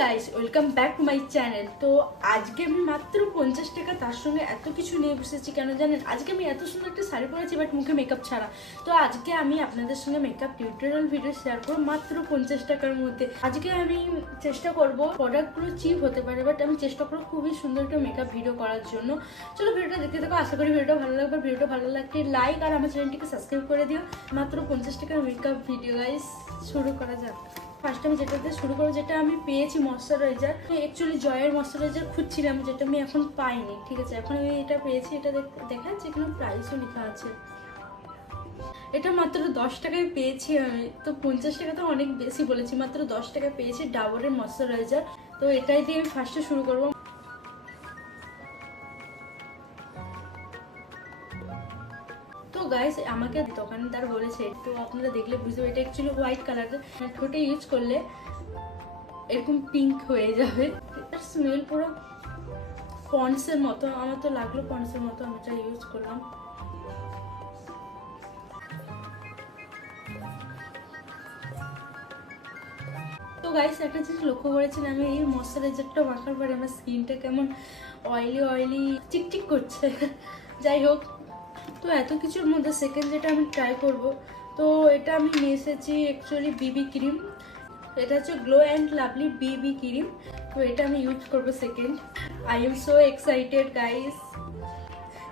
Guys welcome back to my channel তো আজকে আমি মাত্র পঞ্চাশ টাকা তার সঙ্গে এত কিছু নিয়ে বসেছি, কেন জানেন? আজকে আমি এত সুন্দর একটা শাড়ি পরেছি বাট মুখে মেকআপ ছাড়া। তো আজকে আমি আপনাদের সঙ্গে মেকআপ টিউটোরিয়াল ভিডিও শেয়ার করব মাত্র পঞ্চাশ টাকার মধ্যে। আজকে আমি চেষ্টা করব প্রোডাক্টগুলো চিপ হতে পারে বাট আমি চেষ্টা করব খুবই সুন্দর একটা মেকআপ ভিডিও করার জন্য। চলো ভিডিওটা দেখতে থাকো, আশা করি ভিডিওটা ভালো লাগবে। ভিডিওটা ভালো লাগলে লাইক আর আমার চ্যানেলটিকে সাবস্ক্রাইব করে দিও। মাত্র পঞ্চাশ টাকার মেকআপ ভিডিও গাইস শুরু করা যাক। ফার্স্ট আমি যেটা দিয়ে শুরু করব, যেটা আমি পেয়েছি ময়শ্চারাইজার অ্যাকচুয়ালি জয়ের ময়শ্চারাইজার খুঁজছিলাম, যেটা আমি এখন পাইনি, ঠিক আছে? এখন আমি এটা পেয়েছি, এটা দেখ- যাচ্ছে এখানে প্রাইসও লেখা আছে। এটা মাত্র দশ টাকায় পেয়েছি আমি, তো পঞ্চাশ টাকা তো অনেক বেশি বলেছি, মাত্র দশ টাকায় পেয়েছি ডাবরের ময়শ্চারাইজার তো এটাই দিয়ে আমি ফার্স্টে শুরু করব। তো গাইস আমাকে দোকানদার বলেছে, তো আপনারা দেখলে বুঝতে এটা অ্যাকচুয়ালি হোয়াইট কালারের ঠোঁটে ইউজ করলে এরকম পিঙ্ক হয়ে যাবে। এটার স্মেল পুরো পন্সের মতো, আমার তো লাগল পন্সের মতো, আমি এটা ইউজ করলাম। তো গাইস একটা জিনিস লক্ষ্য করেছেন, আমি এই ময়শ্চারাইজারটা মাখার পরে আমার স্কিনটা কেমন অয়েলি অয়েলি চিকচিক করছে। যাই হোক তো এত কিছুর মধ্যে সেকেন্ড যেটা আমি ট্রাই করব, তো এটা আমি নিয়ে এসেছি অ্যাকচুয়ালি বিবি ক্রিম এটা হচ্ছে glow and lovely BB cream তো এটা আমি ইউজ করব second I am so excited guys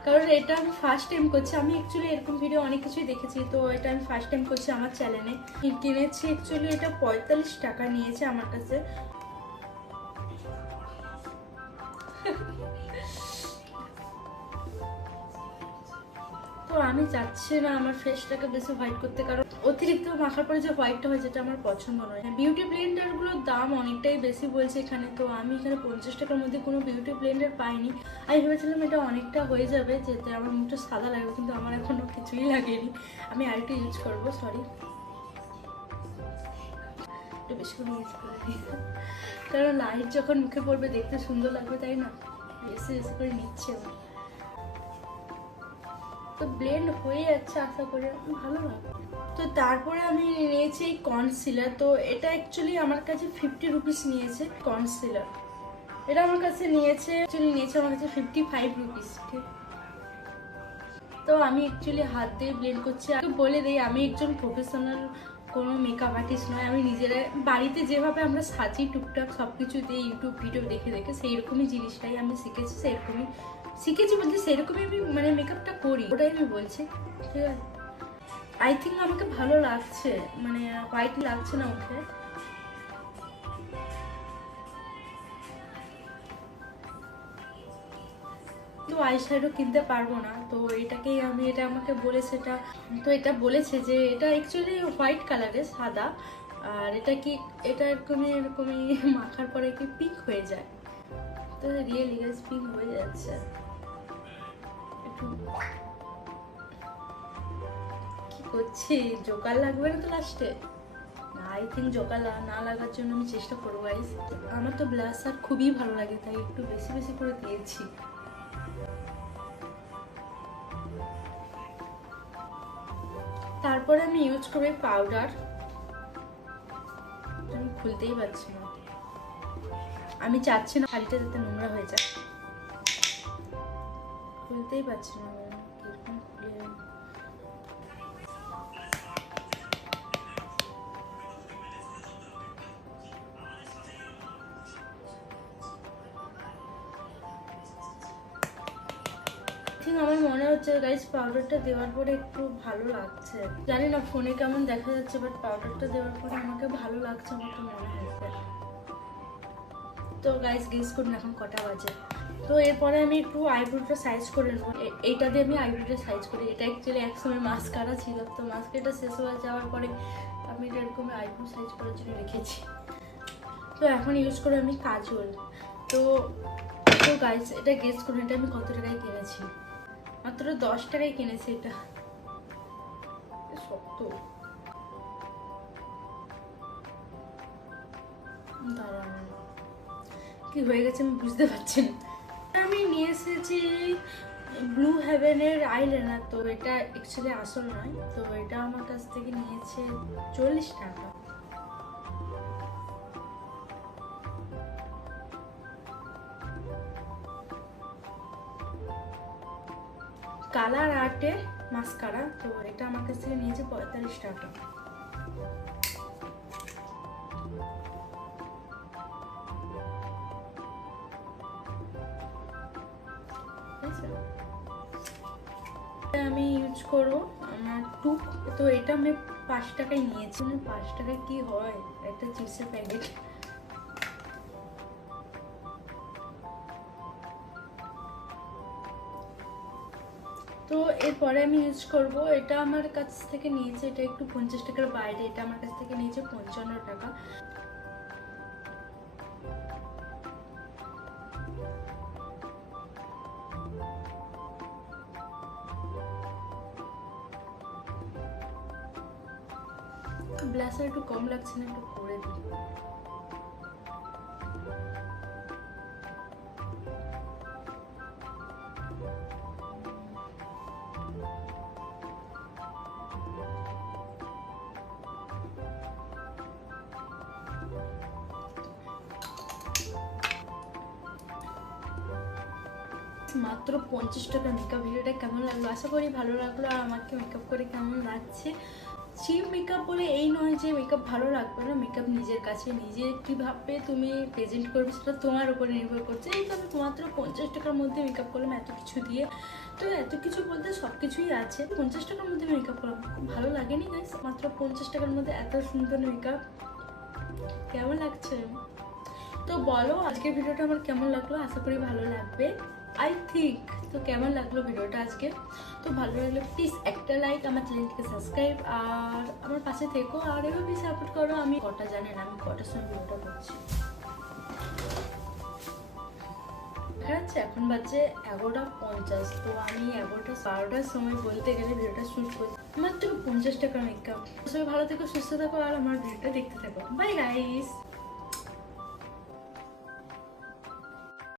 কারণ এটা আমি ফার্স্ট টাইম করছি। আমি অ্যাকচুয়ালি এরকম ভিডিও অনেক কিছুই দেখেছি, তো এটা আমি ফার্স্ট টাইম করছি আমার চ্যানেলে কিনেছি অ্যাকচুয়ালি এটা পঁয়তাল্লিশ টাকা নিয়েছে আমার কাছে। আমি চাচ্ছি না আমার ফেসটাকে বেশি হোয়াইট করতে, কারণ অতিরিক্ত মাখার পরে যে হোয়াইটটা হয় যেটা আমার পছন্দ নয়। বিউটি ব্লেন্ডারগুলোর দাম অনেকটাই বেশি বলছে এখানে, তো আমি এখানে পঞ্চাশ টাকার মধ্যে কোনো বিউটি ব্লেন্ডার পাইনি। আমি ভেবেছিলাম এটা অনেকটা হয়ে যাবে, যেতে আমার মুখটা সাদা লাগবে, কিন্তু আমার এখনও কিছুই লাগেনি। আমি আরেকটু ইউজ করব সরি একটু বেশি করে কারণ লাইট যখন মুখে পড়বে দেখতে সুন্দর লাগবে, তাই না? বেশি বেশি করে নিচ্ছে তো ব্লেন্ড হয়ে যাচ্ছে আশা করে। ভালো লাগে। তো তারপরে আমি নিয়েছি এই কনসিলার তো এটা অ্যাকচুয়ালি আমার কাছে ফিফটি রুপিস নিয়েছে কনসিলার এটা আমার কাছে নিয়েছে অ্যাকচুয়ালি নিয়েছে আমার কাছে ফিফটি ফাইভ রুপিস ঠিক তো আমি অ্যাকচুয়ালি হাত দিয়ে ব্লেন্ড করছি। আগে বলে দিই, আমি একজন প্রফেশনাল কোনো মেকআপ আর্টিস্ট নয়। আমি নিজেরা বাড়িতে যেভাবে আমরা সাজি টুকটাক সব কিছু দিয়ে ইউটিউব ভিডিও দেখে দেখে সেই রকমই জিনিসটাই আমি শিখেছি সেরকমই শিখেছি বলতে সেরকমই আমি মানে মেকআপটা করি, ওটাই আমি বলছি, ঠিক আছে? আই থিঙ্ক আমাকে ভালো লাগছে মানে হোয়াইট লাগছে না ওকে। তো আই কিনতে পারব না, তো এটাকেই আমি, এটা আমাকে বলেছে, এটা, তো এটা বলেছে যে এটা অ্যাকচুয়ালি হোয়াইট কালারের সাদা, আর এটা কি, এটা এরকমই এরকমই মাখার পরে কি পিঙ্ক হয়ে যায়। তো রিয়েলি গাইস পিঙ্ক হয়ে যাচ্ছে। কি করছি? জোকার লাগবে না তো লাস্টে আই থিঙ্ক জোকার না লাগার জন্য আমি চেষ্টা করব গাইস আমার তো ব্লাশার খুবই ভালো লাগে, তাই একটু বেশি বেশি করে দিয়েছি। তারপরে আমি ইউজ করব পাউডার আমি খুলতেই পারছি না। আমি চাচ্ছি না শাড়িটা যাতে নোংরা হয়ে যায়। খুলতেই পারছি না খুলে আমার মনে হচ্ছে গাইস পাউডারটা দেওয়ার পরে একটু ভালো লাগছে। জানি না ফোনে কেমন দেখা যাচ্ছে বাট পাউডারটা দেওয়ার পরে আমাকে ভালো লাগছে, আমার তো মনে হয়েছে তো গাইস গেস করুন এখন কটা বাজে। তো এরপরে আমি একটু আইব্রোটা সাইজ করে নেব। এইটা দিয়ে আমি আইব্রোটা সাইজ করি। এটা অ্যাকচুয়ালি একসময় মাস্কারা ছিল, তো মাস্কারটা শেষ হয়ে যাওয়ার পরে আমি এটা এরকম আইব্রো সাইজ করার জন্য রেখেছি। তো এখন ইউজ করে আমি কাজল। তো তো গাইস এটা গেস করুন, এটা আমি কত টাকায় কিনেছি? মাত্র দশ টাকায় কিনেছি এটা। শক্ত। দাঁড়ান কি হয়ে গেছে আমি বুঝতে পারছি না। আমি নিয়ে এসেছি ব্লু হেভেনের আইলাইনার তো এটা অ্যাকচুয়ালি আসল নয়, তো এটা আমার কাছ থেকে নিয়েছে চল্লিশ টাকা। কালার আর্টের মাস্কারা তো এটা আমার কাছ থেকে নিয়েছে পঁয়তাল্লিশ টাকা। আমি ইউজ করব। আমার টুক তো এটা আমি পাঁচ টাকায় নিয়েছি। মানে পাঁচ টাকায় কি হয়? একটা চিপসের প্যাকেট তো এরপরে আমি ইউজ করব। এটা আমার কাছ থেকে নিয়েছে, এটা একটু পঞ্চাশ টাকার বাইরে, এটা আমার কাছ থেকে নিয়েছে পঞ্চান্ন টাকা। ব্লাসার একটু কম লাগছে না একটু করে দিই মাত্র পঞ্চাশ টাকা মেকআপ ভিডিওটা কেমন লাগলো আশা করি ভালো লাগলো আর আমাকে মেকআপ করে কেমন লাগছে চিপ মেকআপ বলে এই নয় যে মেকআপ ভালো লাগবে না মেকআপ নিজের কাছে, নিজে কীভাবে তুমি প্রেজেন্ট করবে সেটা তোমার উপরে নির্ভর করছে। এই তো আমি পঞ্চাশ টাকার মধ্যে মেকআপ করলাম এত কিছু দিয়ে। তো এত কিছু বলতে সব কিছুই আছে। পঞ্চাশ টাকার মধ্যে মেকআপ করলাম ভালো লাগেনি গাইস মাত্র পঞ্চাশ টাকার মধ্যে এত সুন্দর মেকআপ কেমন লাগছে? তো বলো আজকের ভিডিওটা আমার কেমন লাগল? আশা করি ভালো লাগবে। আই থিঙ্ক তো কেমন লাগল ভিডিওটা আজকে? তো ভালো লাগলে প্লিজ একটা লাইক আমার চ্যানেলকে সাবস্ক্রাইব আর আমার পাশে থেকো আর এভাবে সাপোর্ট করো। আমি কটা জানেন, আমি কটার সময় ভিডিওটা করছি? হচ্ছে এখন বাজে এগারোটা পঞ্চাশ, তো আমি এগারোটা বারোটার সময় বলতে গেলে ভিডিওটা শ্যুট করছি মাত্র পঞ্চাশ টাকা মেকআপ সবাই ভালো থেকো, সুস্থ থাকো আর আমার ভিডিওটা দেখতে থাকো। Bye guys